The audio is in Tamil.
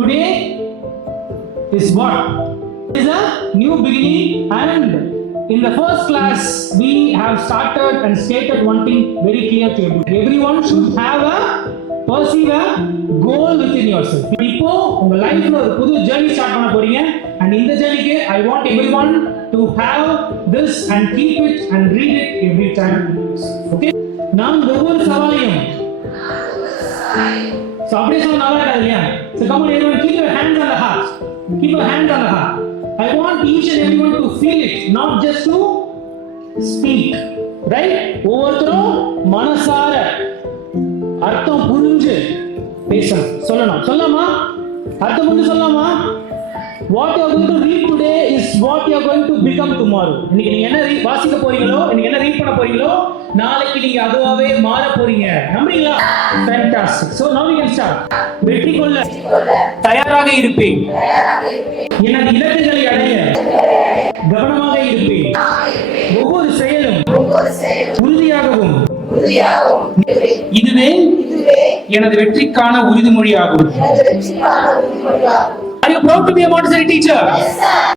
Today is what? Is a new beginning and in the first class we have started and stated one thing very clear to everyone. Everyone should have a perceive a goal within yourself. இப்போ உங்க லைஃப்ல ஒரு புது ஜர்னி ஸ்டார்ட் பண்ண போறீங்க and இந்த ஜர்னிக்கு I want everyone to have this and keep it and read it every time. Okay? நாம் ஒவ்வொரு சவாலையும் So அப்படியே சொன்னா நல்லா இருக்காது இல்லையா So come on everyone keep your hands on the heart. Keep your hands on the heart. I want each and everyone to feel it, not just to speak. Right? ஒவ்வொருத்தரும் மனசார அர்த்தம் புரிஞ்சு பேசணும் சொல்லணும் சொல்லாமா அர்த்தம் புரிஞ்சு சொல்லாமா what you are going to read today is what you are going to become tomorrow இன்னைக்கு நீங்க என்ன வாசிக்க போறீங்களோ இன்னைக்கு பண்ண போறீங்களோ? நாளைக்கு நீங்க அதுவாவே மாற போறீங்க. நம்புறீங்களா? Fantastic so now we can start வெற்றி கொள்ள தயாராக இருப்பேன். எனது இலக்குகளை அடைய கவனமாக இருப்பேன். ஒவ்வொரு செயலும் உறுதியாகவும் இதுவே எனது வெற்றிக்கான உறுதிமொழியாகும். Are you proud to be a Montessori teacher? Yes, sir.